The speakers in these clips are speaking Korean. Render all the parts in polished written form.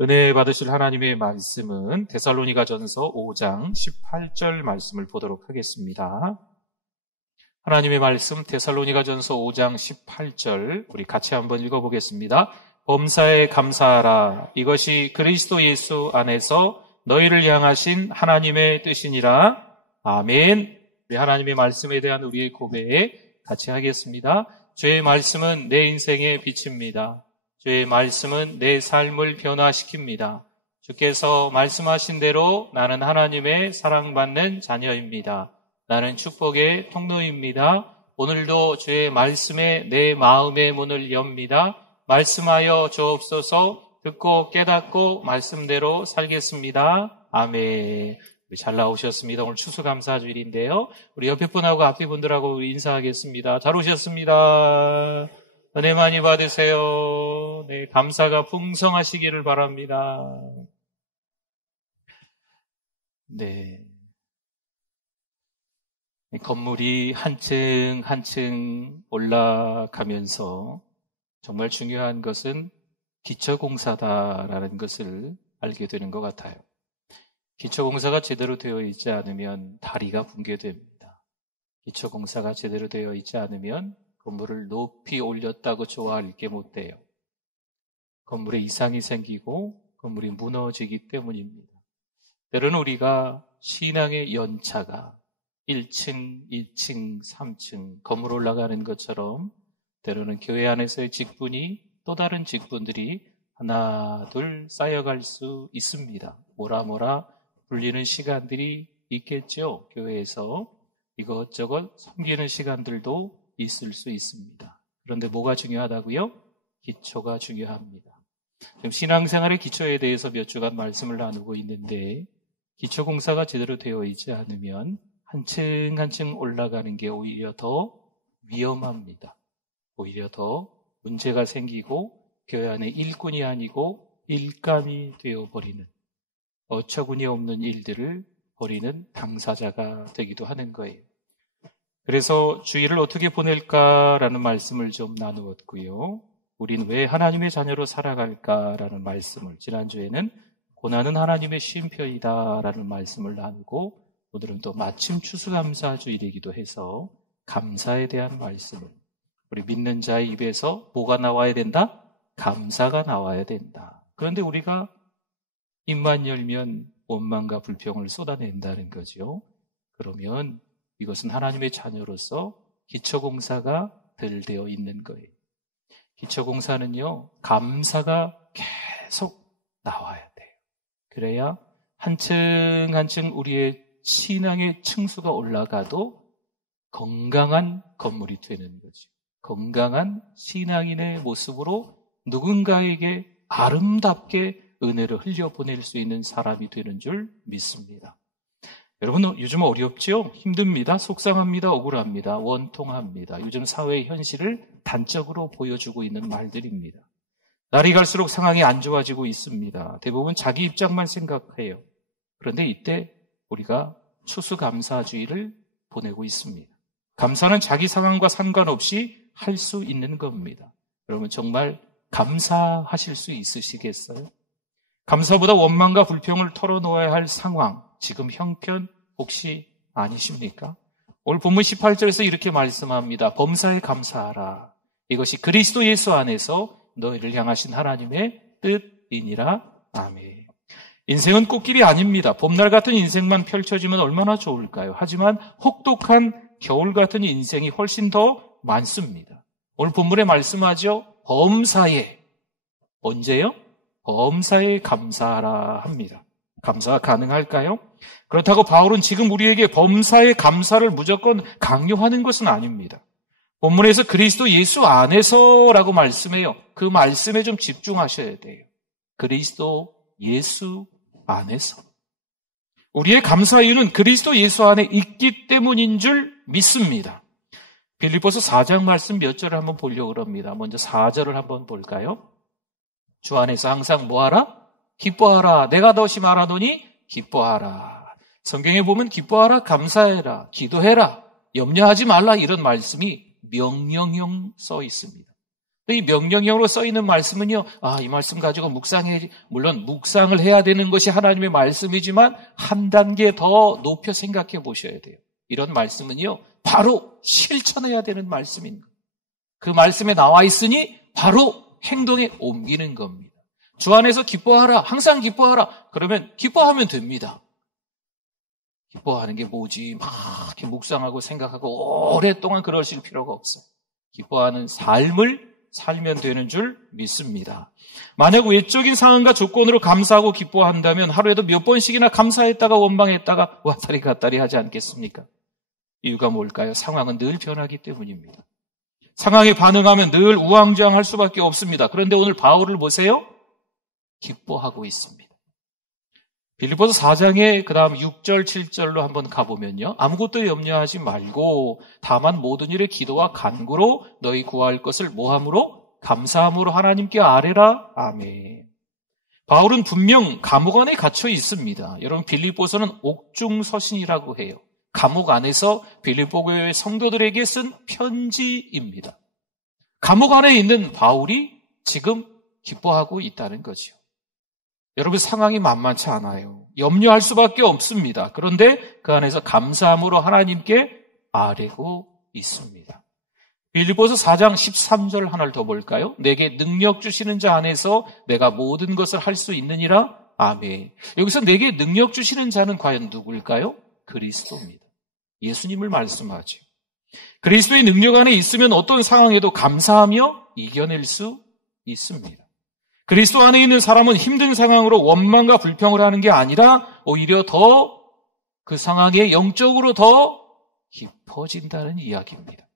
은혜 받으실 하나님의 말씀은 데살로니가전서 5장 18절 말씀을 보도록 하겠습니다. 하나님의 말씀 데살로니가전서 5장 18절 우리 같이 한번 읽어보겠습니다. 범사에 감사하라. 이것이 그리스도 예수 안에서 너희를 향하신 하나님의 뜻이니라. 아멘. 우리 하나님의 말씀에 대한 우리의 고백 같이 하겠습니다. 주의 말씀은 내 인생의 빛입니다. 주의 말씀은 내 삶을 변화시킵니다. 주께서 말씀하신 대로 나는 하나님의 사랑받는 자녀입니다. 나는 축복의 통로입니다. 오늘도 주의 말씀에 내 마음의 문을 엽니다. 말씀하여 주옵소서. 듣고 깨닫고 말씀대로 살겠습니다. 아멘. 잘 나오셨습니다. 오늘 추수감사주일인데요. 우리 옆에 분하고 앞에 분들하고 인사하겠습니다. 잘 오셨습니다. 은혜 많이 받으세요. 네, 감사가 풍성하시기를 바랍니다. 네. 건물이 한층 한층 올라가면서 정말 중요한 것은 기초공사다라는 것을 알게 되는 것 같아요. 기초공사가 제대로 되어 있지 않으면 다리가 붕괴됩니다. 기초공사가 제대로 되어 있지 않으면 건물을 높이 올렸다고 좋아할 게 못 돼요. 건물에 이상이 생기고 건물이 무너지기 때문입니다. 때로는 우리가 신앙의 연차가 1층, 2층, 3층 건물 올라가는 것처럼 때로는 교회 안에서의 직분이 또 다른 직분들이 하나, 둘 쌓여갈 수 있습니다. 뭐라 불리는 시간들이 있겠죠. 교회에서 이것저것 섬기는 시간들도 있을 수 있습니다. 그런데 뭐가 중요하다고요? 기초가 중요합니다. 지금 신앙생활의 기초에 대해서 몇 주간 말씀을 나누고 있는데 기초공사가 제대로 되어 있지 않으면 한층 한층 올라가는 게 오히려 더 위험합니다. 오히려 더 문제가 생기고 교회 안에 일꾼이 아니고 일감이 되어버리는 어처구니 없는 일들을 벌이는 당사자가 되기도 하는 거예요. 그래서 주일을 어떻게 보낼까라는 말씀을 좀 나누었고요. 우린 왜 하나님의 자녀로 살아갈까라는 말씀을 지난주에는 고난은 하나님의 쉼표이다라는 말씀을 나누고 오늘은 또 마침 추수감사주일이기도 해서 감사에 대한 말씀을 우리 믿는 자의 입에서 뭐가 나와야 된다? 감사가 나와야 된다. 그런데 우리가 입만 열면 원망과 불평을 쏟아낸다는 거죠. 그러면 이것은 하나님의 자녀로서 기초공사가 덜 되어 있는 거예요. 기초공사는요, 감사가 계속 나와야 돼요. 그래야 한층 한층 우리의 신앙의 층수가 올라가도 건강한 건물이 되는 거죠. 건강한 신앙인의 모습으로 누군가에게 아름답게 은혜를 흘려보낼 수 있는 사람이 되는 줄 믿습니다. 여러분 요즘 어렵죠? 힘듭니다. 속상합니다. 억울합니다. 원통합니다. 요즘 사회의 현실을 단적으로 보여주고 있는 말들입니다. 날이 갈수록 상황이 안 좋아지고 있습니다. 대부분 자기 입장만 생각해요. 그런데 이때 우리가 추수감사주의를 보내고 있습니다. 감사는 자기 상황과 상관없이 할 수 있는 겁니다. 여러분 정말 감사하실 수 있으시겠어요? 감사보다 원망과 불평을 털어놓아야 할 상황, 지금 형편 혹시 아니십니까? 오늘 본문 18절에서 이렇게 말씀합니다. 범사에 감사하라. 이것이 그리스도 예수 안에서 너희를 향하신 하나님의 뜻이니라. 아멘. 인생은 꽃길이 아닙니다. 봄날 같은 인생만 펼쳐지면 얼마나 좋을까요? 하지만 혹독한 겨울 같은 인생이 훨씬 더 많습니다. 오늘 본문에 말씀하죠. 범사에. 언제요? 범사에 감사하라 합니다. 감사가 가능할까요? 그렇다고 바울은 지금 우리에게 범사에 감사를 무조건 강요하는 것은 아닙니다. 본문에서 그리스도 예수 안에서라고 말씀해요. 그 말씀에 좀 집중하셔야 돼요. 그리스도 예수 안에서. 우리의 감사 이유는 그리스도 예수 안에 있기 때문인 줄 믿습니다. 빌립보서 4장 말씀 몇 절을 한번 보려고 합니다. 먼저 4절을 한번 볼까요? 주 안에서 항상 뭐하라? 기뻐하라. 내가 더시 말하노니 기뻐하라. 성경에 보면 기뻐하라, 감사해라, 기도해라, 염려하지 말라 이런 말씀이 명령형 써 있습니다. 이 명령형으로 써 있는 말씀은요, 이 말씀 가지고 물론 묵상을 해야 되는 것이 하나님의 말씀이지만 한 단계 더 높여 생각해 보셔야 돼요. 이런 말씀은요, 바로 실천해야 되는 말씀입니다. 그 말씀에 나와 있으니 바로 행동에 옮기는 겁니다. 주 안에서 기뻐하라, 항상 기뻐하라. 그러면 기뻐하면 됩니다. 기뻐하는 게 뭐지? 막 이렇게 묵상하고 생각하고 오랫동안 그러실 필요가 없어요. 기뻐하는 삶을 살면 되는 줄 믿습니다. 만약 외적인 상황과 조건으로 감사하고 기뻐한다면 하루에도 몇 번씩이나 감사했다가 원망했다가 왔다리 갔다리 하지 않겠습니까? 이유가 뭘까요? 상황은 늘 변하기 때문입니다. 상황에 반응하면 늘 우왕좌왕할 수밖에 없습니다. 그런데 오늘 바울을 보세요. 기뻐하고 있습니다. 빌립보서 4장에 그 다음 6절, 7절로 한번 가보면요. 아무것도 염려하지 말고 다만 모든 일에 기도와 간구로 너희 구할 것을 뭐함으로? 감사함으로 하나님께 아뢰라. 아멘. 바울은 분명 감옥 안에 갇혀 있습니다. 여러분 빌립보서는 옥중서신이라고 해요. 감옥 안에서 빌립보 교회 성도들에게 쓴 편지입니다. 감옥 안에 있는 바울이 지금 기뻐하고 있다는 거죠. 여러분 상황이 만만치 않아요. 염려할 수밖에 없습니다. 그런데 그 안에서 감사함으로 하나님께 아뢰고 있습니다. 빌립보서 4장 13절 하나를 더 볼까요? 내게 능력 주시는 자 안에서 내가 모든 것을 할 수 있느니라. 아멘. 여기서 내게 능력 주시는 자는 과연 누구일까요? 그리스도입니다. 예수님을 말씀하죠. 그리스도의 능력 안에 있으면 어떤 상황에도 감사하며 이겨낼 수 있습니다. 그리스도 안에 있는 사람은 힘든 상황으로 원망과 불평을 하는 게 아니라 오히려 더 그 상황에 영적으로 더 깊어진다는 이야기입니다.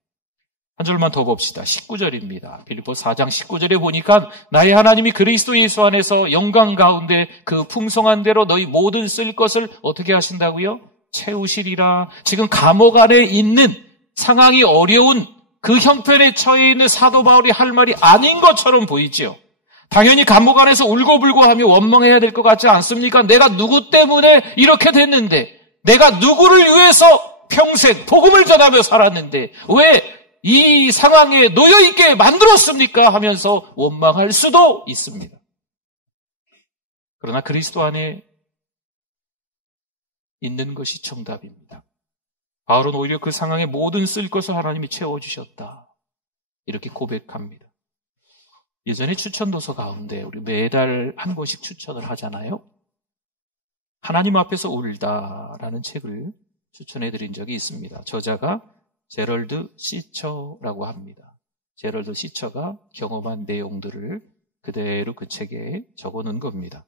한 절만 더 봅시다. 19절입니다. 빌립보 4장 19절에 보니까 나의 하나님이 그리스도 예수 안에서 영광 가운데 그 풍성한 대로 너희 모든 쓸 것을 어떻게 하신다고요? 채우시리라. 지금 감옥 안에 있는 상황이 어려운 그 형편에 처해 있는 사도 바울이 할 말이 아닌 것처럼 보이죠. 당연히 감옥 안에서 울고불고 하며 원망해야 될 것 같지 않습니까? 내가 누구 때문에 이렇게 됐는데, 내가 누구를 위해서 평생 복음을 전하며 살았는데 왜 이 상황에 놓여있게 만들었습니까? 하면서 원망할 수도 있습니다. 그러나 그리스도 안에 있는 것이 정답입니다. 바울은 오히려 그 상황에 모든 쓸 것을 하나님이 채워주셨다. 이렇게 고백합니다. 예전에 추천도서 가운데 우리 매달 한 번씩 추천을 하잖아요. 하나님 앞에서 울다라는 책을 추천해드린 적이 있습니다. 저자가 제럴드 시처라고 합니다. 제럴드 시처가 경험한 내용들을 그대로 그 책에 적어놓은 겁니다.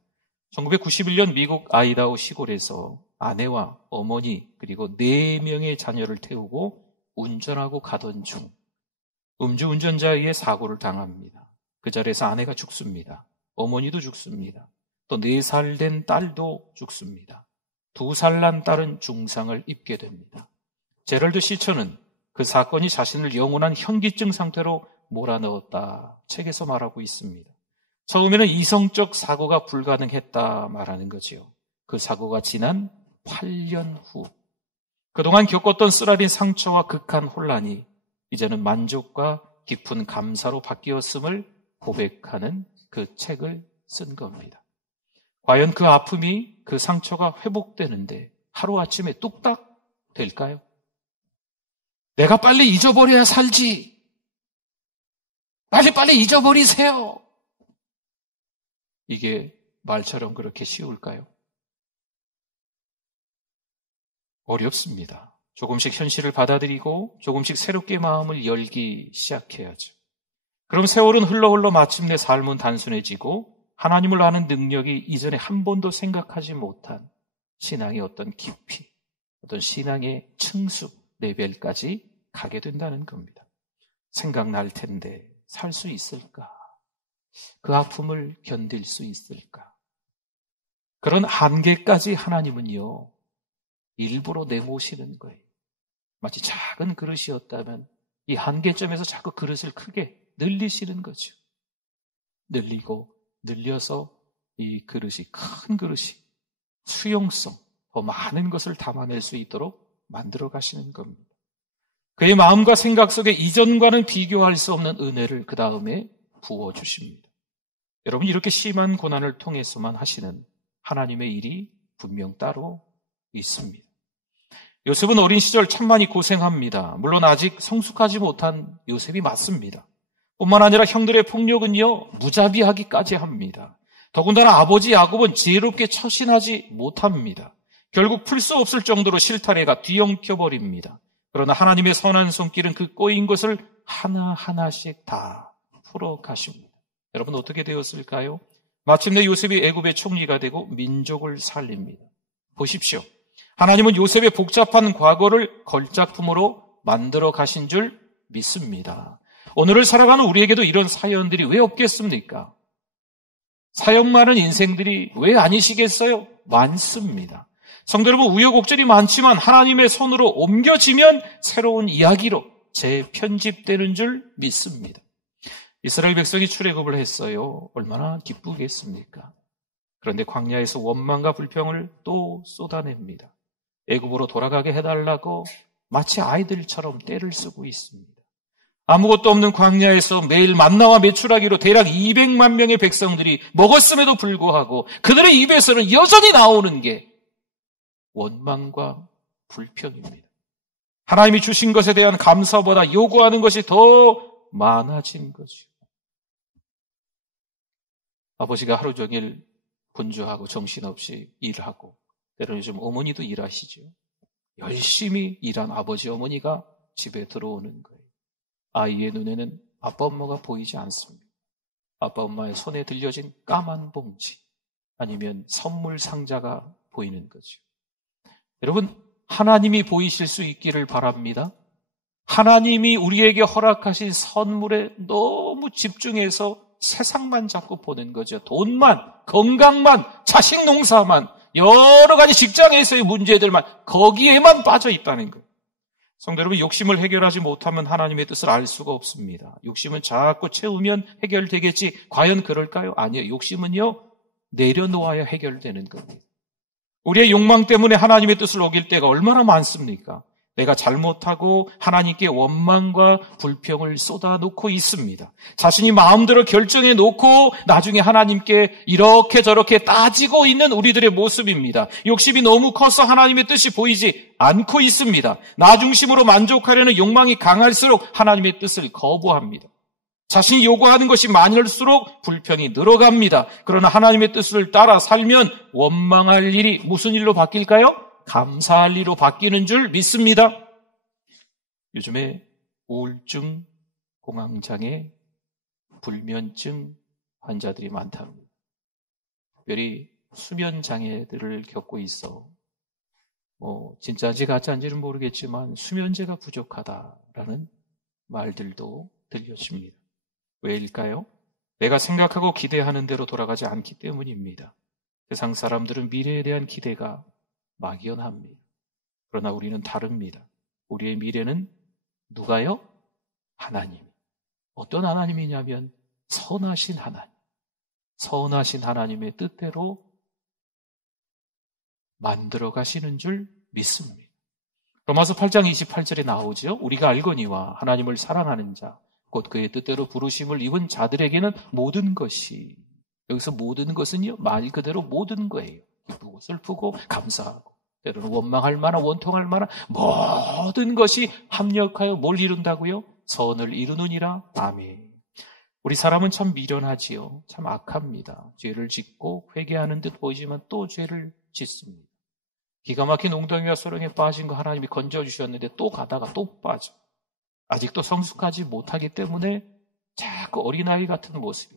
1991년 미국 아이다호 시골에서 아내와 어머니 그리고 4명의 자녀를 태우고 운전하고 가던 중 음주운전자에 의해 사고를 당합니다. 그 자리에서 아내가 죽습니다. 어머니도 죽습니다. 또 4살 된 딸도 죽습니다. 2살 난 딸은 중상을 입게 됩니다. 제럴드 시처는 그 사건이 자신을 영원한 현기증 상태로 몰아넣었다. 책에서 말하고 있습니다. 처음에는 이성적 사고가 불가능했다 말하는 거지요. 그 사고가 지난 8년 후 그동안 겪었던 쓰라린 상처와 극한 혼란이 이제는 만족과 깊은 감사로 바뀌었음을 고백하는 그 책을 쓴 겁니다. 과연 그 아픔이 그 상처가 회복되는데 하루아침에 뚝딱 될까요? 내가 빨리 잊어버려야 살지. 빨리 잊어버리세요. 이게 말처럼 그렇게 쉬울까요? 어렵습니다. 조금씩 현실을 받아들이고 조금씩 새롭게 마음을 열기 시작해야죠. 그럼 세월은 흘러 마침내 삶은 단순해지고 하나님을 아는 능력이 이전에 한 번도 생각하지 못한 신앙의 어떤 깊이, 어떤 신앙의 층수, 레벨까지 가게 된다는 겁니다. 생각날 텐데 살 수 있을까? 그 아픔을 견딜 수 있을까? 그런 한계까지 하나님은요, 일부러 내모시는 거예요. 마치 작은 그릇이었다면 이 한계점에서 자꾸 그릇을 크게 늘리시는 거죠. 늘려서 이 그릇이, 큰 그릇이 수용성, 더 많은 것을 담아낼 수 있도록 만들어 가시는 겁니다. 그의 마음과 생각 속에 이전과는 비교할 수 없는 은혜를 그 다음에 부어주십니다. 여러분, 이렇게 심한 고난을 통해서만 하시는 하나님의 일이 분명 따로 있습니다. 요셉은 어린 시절 참 많이 고생합니다. 물론 아직 성숙하지 못한 요셉이 맞습니다. 뿐만 아니라 형들의 폭력은요, 무자비하기까지 합니다. 더군다나 아버지 야곱은 지혜롭게 처신하지 못합니다. 결국 풀 수 없을 정도로 실타래가 뒤엉켜버립니다. 그러나 하나님의 선한 손길은 그 꼬인 것을 하나하나씩 다 풀어가십니다. 여러분, 어떻게 되었을까요? 마침내 요셉이 애굽의 총리가 되고 민족을 살립니다. 보십시오. 하나님은 요셉의 복잡한 과거를 걸작품으로 만들어 가신 줄 믿습니다. 오늘을 살아가는 우리에게도 이런 사연들이 왜 없겠습니까? 사연 많은 인생들이 왜 아니시겠어요? 많습니다. 성도 여러분, 우여곡절이 많지만 하나님의 손으로 옮겨지면 새로운 이야기로 재편집되는 줄 믿습니다. 이스라엘 백성이 출애굽을 했어요. 얼마나 기쁘겠습니까? 그런데 광야에서 원망과 불평을 또 쏟아냅니다. 애굽으로 돌아가게 해달라고 마치 아이들처럼 떼를 쓰고 있습니다. 아무것도 없는 광야에서 매일 만나와 메추라기로 대략 200만 명의 백성들이 먹었음에도 불구하고 그들의 입에서는 여전히 나오는 게 원망과 불평입니다. 하나님이 주신 것에 대한 감사보다 요구하는 것이 더 많아진 거죠. 아버지가 하루 종일 분주하고 정신없이 일하고, 때로는 요즘 어머니도 일하시죠. 열심히 일한 아버지 어머니가 집에 들어오는 거예요. 아이의 눈에는 아빠 엄마가 보이지 않습니다. 아빠 엄마의 손에 들려진 까만 봉지 아니면 선물 상자가 보이는 거죠. 여러분, 하나님이 보이실 수 있기를 바랍니다. 하나님이 우리에게 허락하신 선물에 너무 집중해서 세상만 자꾸 보는 거죠. 돈만, 건강만, 자식 농사만, 여러 가지 직장에서의 문제들만, 거기에만 빠져 있다는 거예요. 성도 여러분, 욕심을 해결하지 못하면 하나님의 뜻을 알 수가 없습니다. 욕심은 자꾸 채우면 해결되겠지. 과연 그럴까요? 아니요. 욕심은요, 내려놓아야 해결되는 겁니다. 우리의 욕망 때문에 하나님의 뜻을 어길 때가 얼마나 많습니까? 내가 잘못하고 하나님께 원망과 불평을 쏟아놓고 있습니다. 자신이 마음대로 결정해 놓고 나중에 하나님께 이렇게 저렇게 따지고 있는 우리들의 모습입니다. 욕심이 너무 커서 하나님의 뜻이 보이지 않고 있습니다. 나 중심으로 만족하려는 욕망이 강할수록 하나님의 뜻을 거부합니다. 자신이 요구하는 것이 많을수록 불평이 늘어갑니다. 그러나 하나님의 뜻을 따라 살면 원망할 일이 무슨 일로 바뀔까요? 감사할 일로 바뀌는 줄 믿습니다. 요즘에 우울증, 공황장애, 불면증 환자들이 많답니다. 특별히 수면장애들을 겪고 있어 진짜인지 가짜인지는 모르겠지만 수면제가 부족하다라는 말들도 들려집니다. 왜일까요? 내가 생각하고 기대하는 대로 돌아가지 않기 때문입니다. 세상 사람들은 미래에 대한 기대가 막연합니다. 그러나 우리는 다릅니다. 우리의 미래는 누가요? 하나님. 어떤 하나님이냐면 선하신 하나님. 선하신 하나님의 뜻대로 만들어 가시는 줄 믿습니다. 로마서 8장 28절에 나오죠. 우리가 알거니와 하나님을 사랑하는 자, 곧 그의 뜻대로 부르심을 입은 자들에게는 모든 것이, 여기서 모든 것은요, 말 그대로 모든 거예요. 기쁘고 슬프고 감사하고 때로는 원망할 만한 원통할 만한 모든 것이 합력하여 뭘 이룬다고요? 선을 이루느니라. 아멘. 우리 사람은 참 미련하지요. 참 악합니다. 죄를 짓고 회개하는 듯 보이지만 또 죄를 짓습니다. 기가 막힌 웅덩이와 소령에 빠진 거 하나님이 건져주셨는데 또 가다가 또 빠져. 아직도 성숙하지 못하기 때문에 자꾸 어린아이 같은 모습이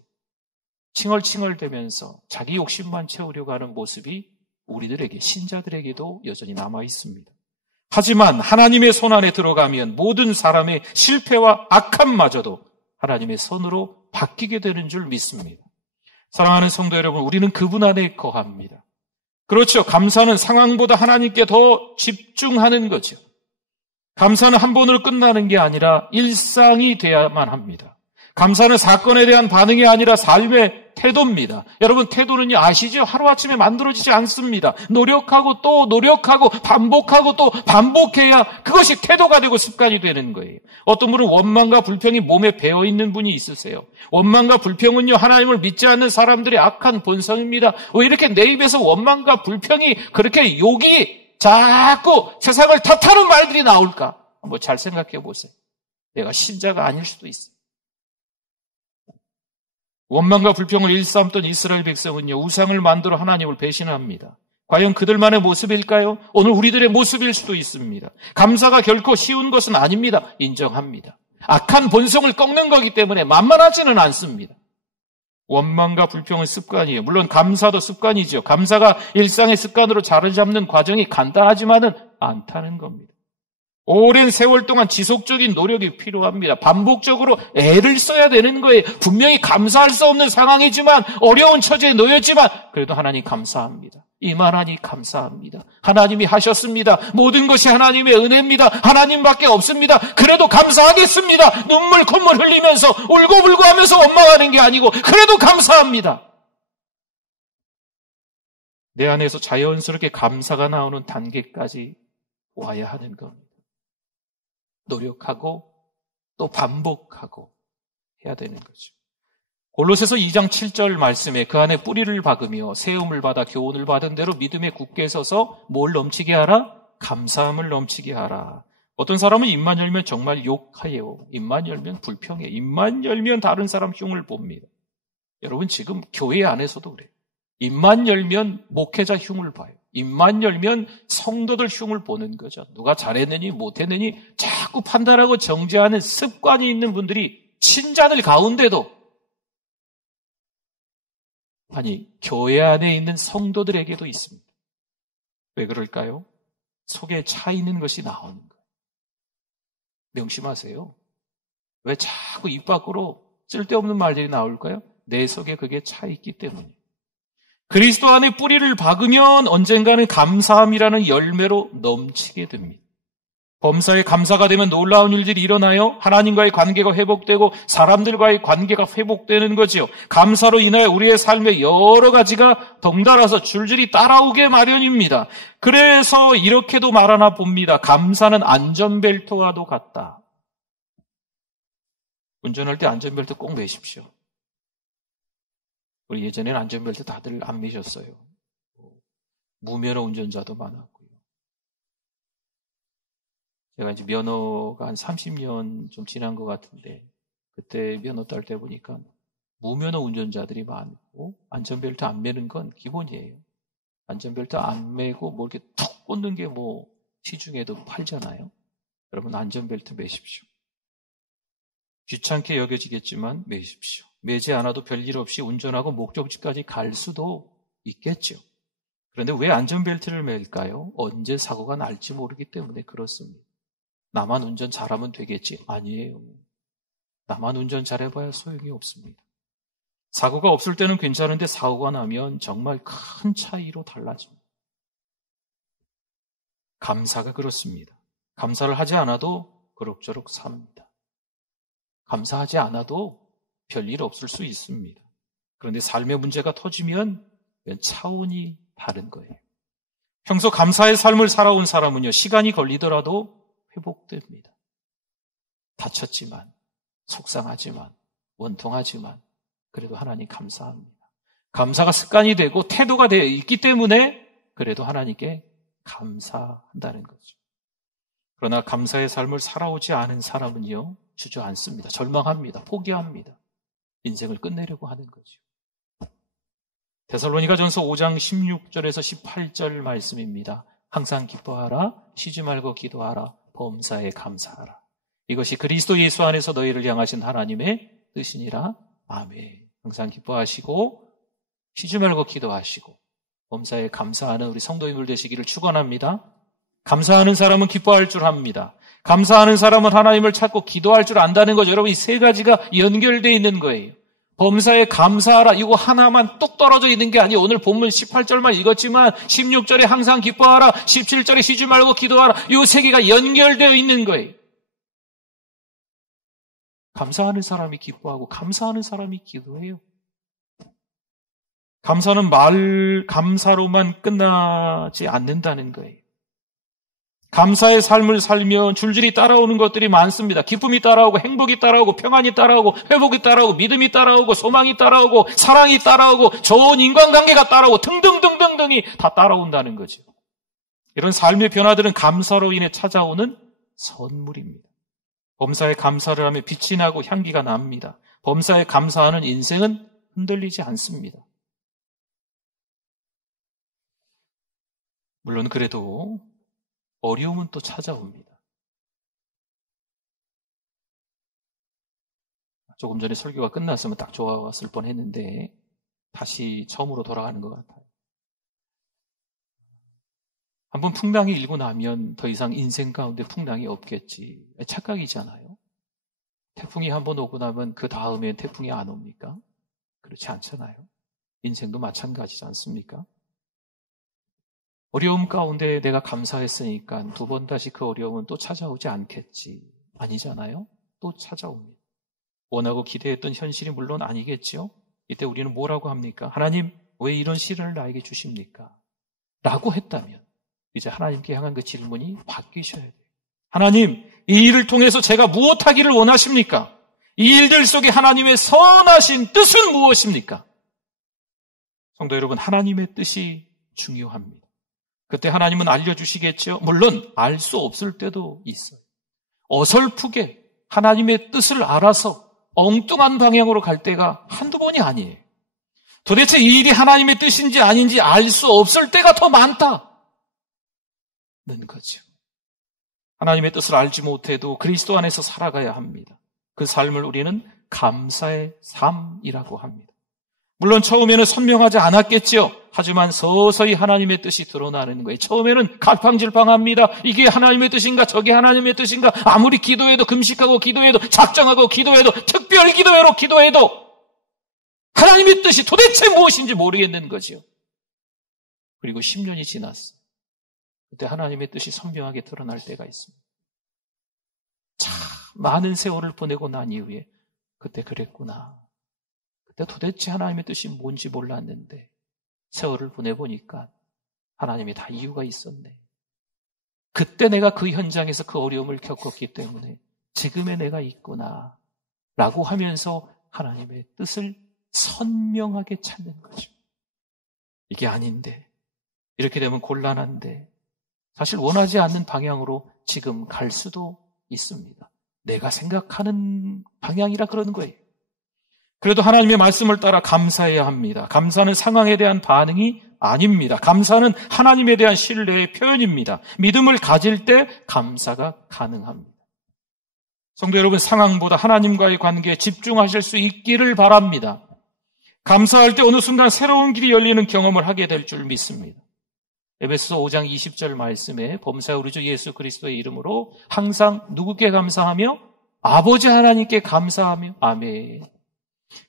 칭얼칭얼대면서 자기 욕심만 채우려고 하는 모습이 우리들에게, 신자들에게도 여전히 남아 있습니다. 하지만 하나님의 손 안에 들어가면 모든 사람의 실패와 악함마저도 하나님의 손으로 바뀌게 되는 줄 믿습니다. 사랑하는 성도 여러분, 우리는 그분 안에 거합니다. 그렇죠. 감사는 상황보다 하나님께 더 집중하는 거죠. 감사는 한 번으로 끝나는 게 아니라 일상이 돼야만 합니다. 감사는 사건에 대한 반응이 아니라 삶의 태도입니다. 여러분, 태도는요, 아시죠? 하루아침에 만들어지지 않습니다. 노력하고 또 노력하고 반복하고 또 반복해야 그것이 태도가 되고 습관이 되는 거예요. 어떤 분은 원망과 불평이 몸에 배어있는 분이 있으세요. 원망과 불평은요, 하나님을 믿지 않는 사람들의 악한 본성입니다. 왜 이렇게 내 입에서 원망과 불평이 그렇게 욕이 자꾸 세상을 탓하는 말들이 나올까? 한번 잘 생각해 보세요. 내가 신자가 아닐 수도 있어요. 원망과 불평을 일삼던 이스라엘 백성은요, 우상을 만들어 하나님을 배신합니다. 과연 그들만의 모습일까요? 오늘 우리들의 모습일 수도 있습니다. 감사가 결코 쉬운 것은 아닙니다. 인정합니다. 악한 본성을 꺾는 거기 때문에 만만하지는 않습니다. 원망과 불평은 습관이에요. 물론 감사도 습관이죠. 감사가 일상의 습관으로 자리 잡는 과정이 간단하지만은 않다는 겁니다. 오랜 세월 동안 지속적인 노력이 필요합니다. 반복적으로 애를 써야 되는 거예요. 분명히 감사할 수 없는 상황이지만, 어려운 처지에 놓였지만 그래도 하나님 감사합니다. 이만하니 감사합니다. 하나님이 하셨습니다. 모든 것이 하나님의 은혜입니다. 하나님밖에 없습니다. 그래도 감사하겠습니다. 눈물 콧물 흘리면서 울고불고 하면서 원망하는 게 아니고 그래도 감사합니다. 내 안에서 자연스럽게 감사가 나오는 단계까지 와야 하는 겁니다. 노력하고 또 반복하고 해야 되는 거죠. 골로새서 2장 7절 말씀에 그 안에 뿌리를 박으며 세움을 받아 교훈을 받은 대로 믿음에 굳게 서서 뭘 넘치게 하라? 감사함을 넘치게 하라. 어떤 사람은 입만 열면 정말 욕해요. 입만 열면 불평해. 입만 열면 다른 사람 흉을 봅니다. 여러분, 지금 교회 안에서도 그래요. 입만 열면 목회자 흉을 봐요. 입만 열면 성도들 흉을 보는 거죠. 누가 잘했느니 못했느니 자꾸 판단하고 정죄하는 습관이 있는 분들이 신자들 가운데도, 아니, 교회 안에 있는 성도들에게도 있습니다. 왜 그럴까요? 속에 차 있는 것이 나오는 거예요. 명심하세요. 왜 자꾸 입 밖으로 쓸데없는 말들이 나올까요? 내 속에 그게 차 있기 때문이에요. 그리스도 안에 뿌리를 박으면 언젠가는 감사함이라는 열매로 넘치게 됩니다. 범사에 감사가 되면 놀라운 일들이 일어나요. 하나님과의 관계가 회복되고 사람들과의 관계가 회복되는 거지요. 감사로 인하여 우리의 삶에 여러 가지가 덩달아서 줄줄이 따라오게 마련입니다. 그래서 이렇게도 말하나 봅니다. 감사는 안전벨트와도 같다. 운전할 때 안전벨트 꼭 매십시오. 우리 예전에는 안전벨트 다들 안 매셨어요. 무면허 운전자도 많았고요. 제가 이제 면허가 한 30년 좀 지난 것 같은데, 그때 면허 딸 때 보니까 무면허 운전자들이 많고, 안전벨트 안 매는 건 기본이에요. 안전벨트 안 매고 뭐 이렇게 툭 꽂는 게 뭐 시중에도 팔잖아요. 여러분, 안전벨트 매십시오. 귀찮게 여겨지겠지만 매십시오. 매지 않아도 별일 없이 운전하고 목적지까지 갈 수도 있겠죠. 그런데 왜 안전벨트를 맬까요? 언제 사고가 날지 모르기 때문에 그렇습니다. 나만 운전 잘하면 되겠지? 아니에요. 나만 운전 잘해봐야 소용이 없습니다. 사고가 없을 때는 괜찮은데 사고가 나면 정말 큰 차이로 달라집니다. 감사가 그렇습니다. 감사를 하지 않아도 그럭저럭 삽니다. 감사하지 않아도 별일 없을 수 있습니다. 그런데 삶의 문제가 터지면 차원이 다른 거예요. 평소 감사의 삶을 살아온 사람은요, 시간이 걸리더라도 회복됩니다. 다쳤지만, 속상하지만, 원통하지만 그래도 하나님 감사합니다. 감사가 습관이 되고 태도가 되어 있기 때문에 그래도 하나님께 감사한다는 거죠. 그러나 감사의 삶을 살아오지 않은 사람은요, 주저앉습니다. 절망합니다. 포기합니다. 인생을 끝내려고 하는 거죠. 데살로니가전서 5장 16절에서 18절 말씀입니다. 항상 기뻐하라, 쉬지 말고 기도하라, 범사에 감사하라. 이것이 그리스도 예수 안에서 너희를 향하신 하나님의 뜻이니라. 아멘. 항상 기뻐하시고 쉬지 말고 기도하시고 범사에 감사하는 우리 성도님들 되시기를 축원합니다. 감사하는 사람은 기뻐할 줄 압니다. 감사하는 사람은 하나님을 찾고 기도할 줄 안다는 거죠. 여러분, 이 세 가지가 연결되어 있는 거예요. 범사에 감사하라, 이거 하나만 뚝 떨어져 있는 게 아니에요. 오늘 본문 18절만 읽었지만 16절에 항상 기뻐하라, 17절에 쉬지 말고 기도하라, 이 세 개가 연결되어 있는 거예요. 감사하는 사람이 기뻐하고 감사하는 사람이 기도해요. 감사는 감사로만 끝나지 않는다는 거예요. 감사의 삶을 살면 줄줄이 따라오는 것들이 많습니다. 기쁨이 따라오고, 행복이 따라오고, 평안이 따라오고, 회복이 따라오고, 믿음이 따라오고, 소망이 따라오고, 사랑이 따라오고, 좋은 인간관계가 따라오고, 등등등등등이 다 따라온다는 거죠. 이런 삶의 변화들은 감사로 인해 찾아오는 선물입니다. 범사에 감사를 하면 빛이 나고 향기가 납니다. 범사에 감사하는 인생은 흔들리지 않습니다. 물론 그래도 어려움은 또 찾아옵니다. 조금 전에 설교가 끝났으면 딱 좋았을 뻔했는데 다시 처음으로 돌아가는 것 같아요. 한번 풍랑이 일고 나면 더 이상 인생 가운데 풍랑이 없겠지. 착각이잖아요. 태풍이 한번 오고 나면 그 다음에 태풍이 안 옵니까? 그렇지 않잖아요. 인생도 마찬가지지 않습니까? 어려움 가운데 내가 감사했으니까 두 번 다시 그 어려움은 또 찾아오지 않겠지. 아니잖아요. 또 찾아옵니다. 원하고 기대했던 현실이 물론 아니겠죠. 이때 우리는 뭐라고 합니까? 하나님, 왜 이런 시련을 나에게 주십니까? 라고 했다면 이제 하나님께 향한 그 질문이 바뀌셔야 돼요. 하나님, 이 일을 통해서 제가 무엇하기를 원하십니까? 이 일들 속에 하나님의 선하신 뜻은 무엇입니까? 성도 여러분, 하나님의 뜻이 중요합니다. 그때 하나님은 알려주시겠죠? 물론 알 수 없을 때도 있어요. 어설프게 하나님의 뜻을 알아서 엉뚱한 방향으로 갈 때가 한두 번이 아니에요. 도대체 이 일이 하나님의 뜻인지 아닌지 알 수 없을 때가 더 많다는 거죠. 하나님의 뜻을 알지 못해도 그리스도 안에서 살아가야 합니다. 그 삶을 우리는 감사의 삶이라고 합니다. 물론 처음에는 선명하지 않았겠죠. 하지만 서서히 하나님의 뜻이 드러나는 거예요. 처음에는 갈팡질팡합니다. 이게 하나님의 뜻인가 저게 하나님의 뜻인가, 아무리 기도해도, 금식하고 기도해도, 작정하고 기도해도, 특별 기도회로 기도해도 하나님의 뜻이 도대체 무엇인지 모르겠는 거죠. 그리고 10년이 지났어요. 그때 하나님의 뜻이 선명하게 드러날 때가 있습니다. 참 많은 세월을 보내고 난 이후에 그때 그랬구나. 그때 도대체 하나님의 뜻이 뭔지 몰랐는데 세월을 보내보니까 하나님이 다 이유가 있었네. 그때 내가 그 현장에서 그 어려움을 겪었기 때문에 지금의 내가 있구나 라고 하면서 하나님의 뜻을 선명하게 찾는 거죠. 이게 아닌데, 이렇게 되면 곤란한데, 사실 원하지 않는 방향으로 지금 갈 수도 있습니다. 내가 생각하는 방향이라 그러는 거예요. 그래도 하나님의 말씀을 따라 감사해야 합니다. 감사는 상황에 대한 반응이 아닙니다. 감사는 하나님에 대한 신뢰의 표현입니다. 믿음을 가질 때 감사가 가능합니다. 성도 여러분, 상황보다 하나님과의 관계에 집중하실 수 있기를 바랍니다. 감사할 때 어느 순간 새로운 길이 열리는 경험을 하게 될 줄 믿습니다. 에베소서 5장 20절 말씀에 범사의 우리 주 예수 그리스도의 이름으로 항상 누구께 감사하며? 아버지 하나님께 감사하며. 아멘.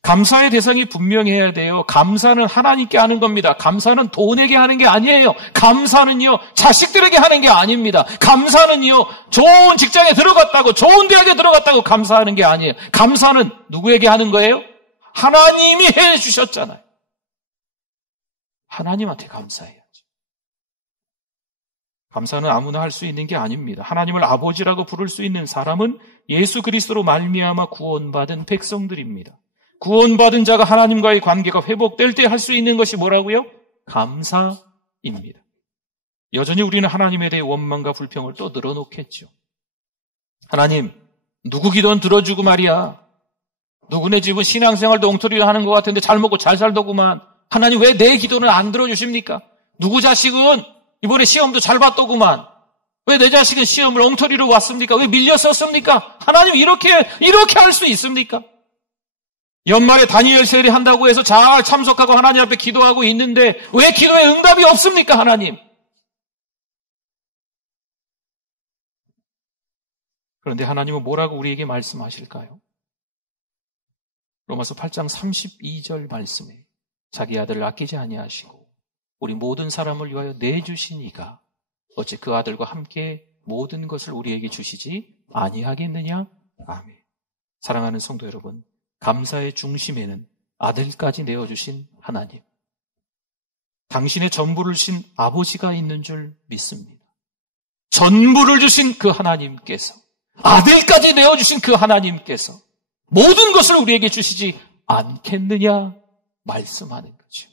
감사의 대상이 분명해야 돼요. 감사는 하나님께 하는 겁니다. 감사는 돈에게 하는 게 아니에요. 감사는요, 자식들에게 하는 게 아닙니다. 감사는요, 좋은 직장에 들어갔다고, 좋은 대학에 들어갔다고 감사하는 게 아니에요. 감사는 누구에게 하는 거예요? 하나님이 해주셨잖아요. 하나님한테 감사해야죠. 감사는 아무나 할 수 있는 게 아닙니다. 하나님을 아버지라고 부를 수 있는 사람은 예수 그리스도로 말미암아 구원받은 백성들입니다. 구원받은 자가 하나님과의 관계가 회복될 때 할 수 있는 것이 뭐라고요? 감사입니다. 여전히 우리는 하나님에 대해 원망과 불평을 또 늘어놓겠죠. 하나님, 누구 기도는 들어주고 말이야. 누구네 집은 신앙생활도 엉터리로 하는 것 같은데 잘 먹고 잘 살더구만. 하나님, 왜 내 기도는 안 들어주십니까? 누구 자식은 이번에 시험도 잘 봤더구만. 왜 내 자식은 시험을 엉터리로 왔습니까? 왜 밀렸었습니까? 하나님, 이렇게 할 수 있습니까? 연말에 다니엘 세례 한다고 해서 잘 참석하고 하나님 앞에 기도하고 있는데 왜 기도에 응답이 없습니까, 하나님? 그런데 하나님은 뭐라고 우리에게 말씀하실까요? 로마서 8장 32절 말씀에 자기 아들을 아끼지 아니하시고 우리 모든 사람을 위하여 내주신 이가 어찌 그 아들과 함께 모든 것을 우리에게 주시지 아니하겠느냐? 아멘. 사랑하는 성도 여러분, 감사의 중심에는 아들까지 내어주신 하나님, 당신의 전부를 주신 아버지가 있는 줄 믿습니다. 전부를 주신 그 하나님께서, 아들까지 내어주신 그 하나님께서 모든 것을 우리에게 주시지 않겠느냐 말씀하는 거죠.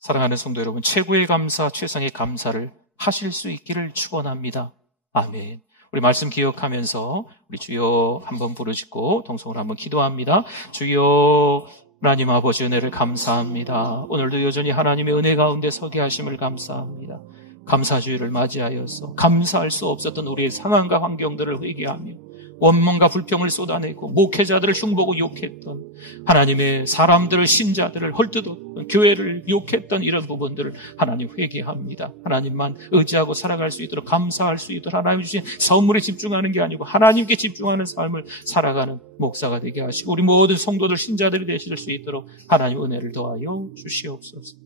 사랑하는 성도 여러분, 최고의 감사, 최상의 감사를 하실 수 있기를 축원합니다. 아멘. 우리 말씀 기억하면서 우리 주여 한번 부르짖고 동성으로 한번 기도합니다. 주여, 하나님 아버지 은혜를 감사합니다. 오늘도 여전히 하나님의 은혜 가운데 서게 하심을 감사합니다. 감사주의를 맞이하여서 감사할 수 없었던 우리의 상황과 환경들을 회개하며 원망과 불평을 쏟아내고 목회자들을 흉보고 욕했던, 하나님의 사람들을, 신자들을 헐뜯었던, 교회를 욕했던 이런 부분들을 하나님 회개합니다. 하나님만 의지하고 살아갈 수 있도록, 감사할 수 있도록 하나님 주신 선물에 집중하는 게 아니고 하나님께 집중하는 삶을 살아가는 목사가 되게 하시고 우리 모든 성도들, 신자들이 되실 수 있도록 하나님 은혜를 더하여 주시옵소서.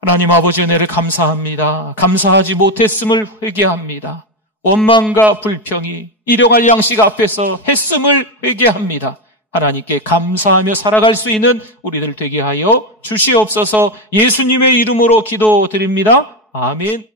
하나님 아버지 은혜를 감사합니다. 감사하지 못했음을 회개합니다. 원망과 불평이 일용할 양식 앞에서 했음을 회개합니다. 하나님께 감사하며 살아갈 수 있는 우리들 되게 하여 주시옵소서. 예수님의 이름으로 기도드립니다. 아멘.